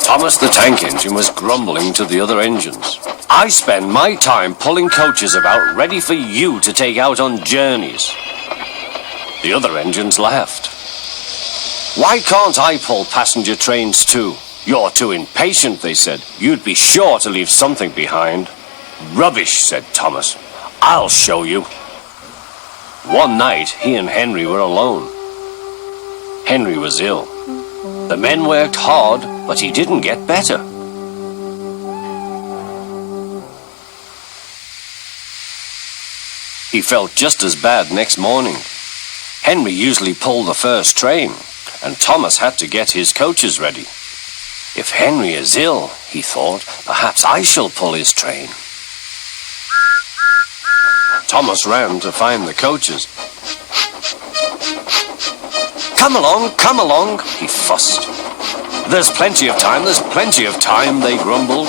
Thomas the tank engine was grumbling to the other engines. I spend my time pulling coaches about ready for you to take out on journeys. The other engines laughed. Why can't I pull passenger trains too? You're too impatient, they said. You'd be sure to leave something behind. Rubbish, said Thomas. I'll show you. One night, he and Henry were alone. Henry was ill. The men worked hard, but he didn't get better. He felt just as bad next morning. Henry usually pulled the first train, and Thomas had to get his coaches ready. If Henry is ill, he thought, perhaps I shall pull his train. Thomas ran to find the coaches. Come along, he fussed. There's plenty of time, they grumbled.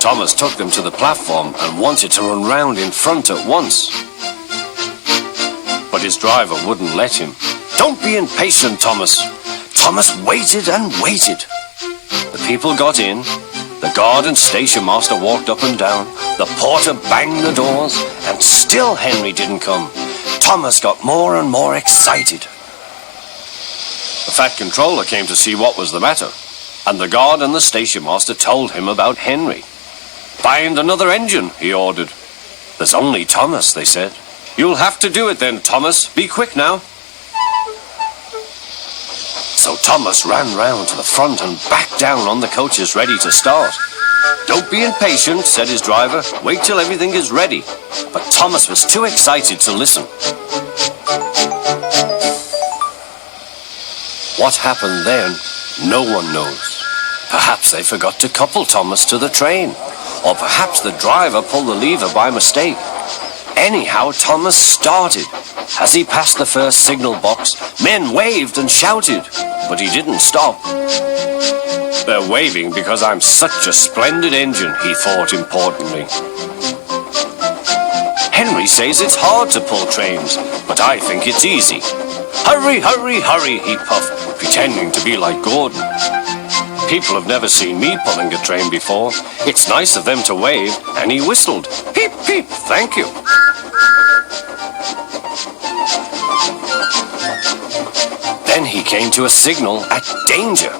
Thomas took them to the platform and wanted to run round in front at once. But his driver wouldn't let him. Don't be impatient, Thomas. Thomas waited and waited. The people got in. The guard and station master walked up and down. The porter banged the doors, and still Henry didn't come. Thomas got more and more excited. The fat controller came to see what was the matter, and the guard and the station master told him about Henry. Find another engine, he ordered. There's only Thomas, they said. You'll have to do it then, Thomas. Be quick now. So Thomas ran round to the front and back down on the coaches ready to start. Don't be impatient, said his driver. Wait till everything is ready. But Thomas was too excited to listen. What happened then, no one knows. Perhaps they forgot to couple Thomas to the train. Or perhaps the driver pulled the lever by mistake. Anyhow, Thomas started. As he passed the first signal box, men waved and shouted, but he didn't stop. They're waving because I'm such a splendid engine, he thought importantly. Henry says it's hard to pull trains, but I think it's easy. Hurry, hurry, hurry, he puffed, pretending to be like Gordon. People have never seen me pulling a train before. It's nice of them to wave, and he whistled. Peep, peep, thank you. Then he came to a signal at danger.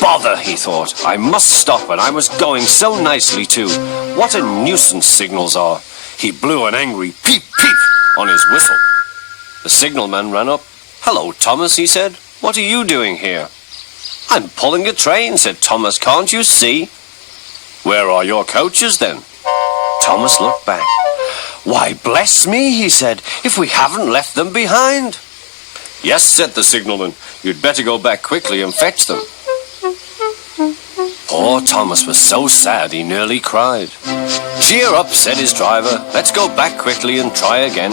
Bother, he thought. I must stop, and I was going so nicely too. What a nuisance signals are. He blew an angry peep, peep on his whistle. The signalman ran up. Hello, Thomas, he said. What are you doing here? I'm pulling a train, said Thomas. Can't you see? Where are your coaches, then? Thomas looked back. Why, bless me, he said, if we haven't left them behind. Yes, said the signalman. You'd better go back quickly and fetch them. Poor Thomas was so sad he nearly cried. Cheer up, said his driver. Let's go back quickly and try again.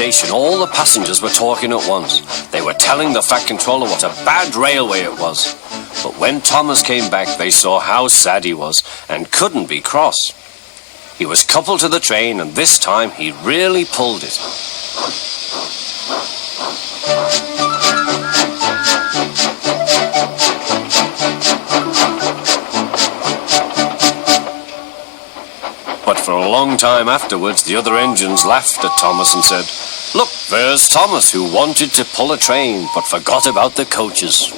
Station, all the passengers were talking at once. They were telling the fat controller what a bad railway it was. But when Thomas came back, they saw how sad he was and couldn't be cross. He was coupled to the train, and this time he really pulled it. But for a long time afterwards, the other engines laughed at Thomas and said, Look, there's Thomas who wanted to pull a train but forgot about the coaches.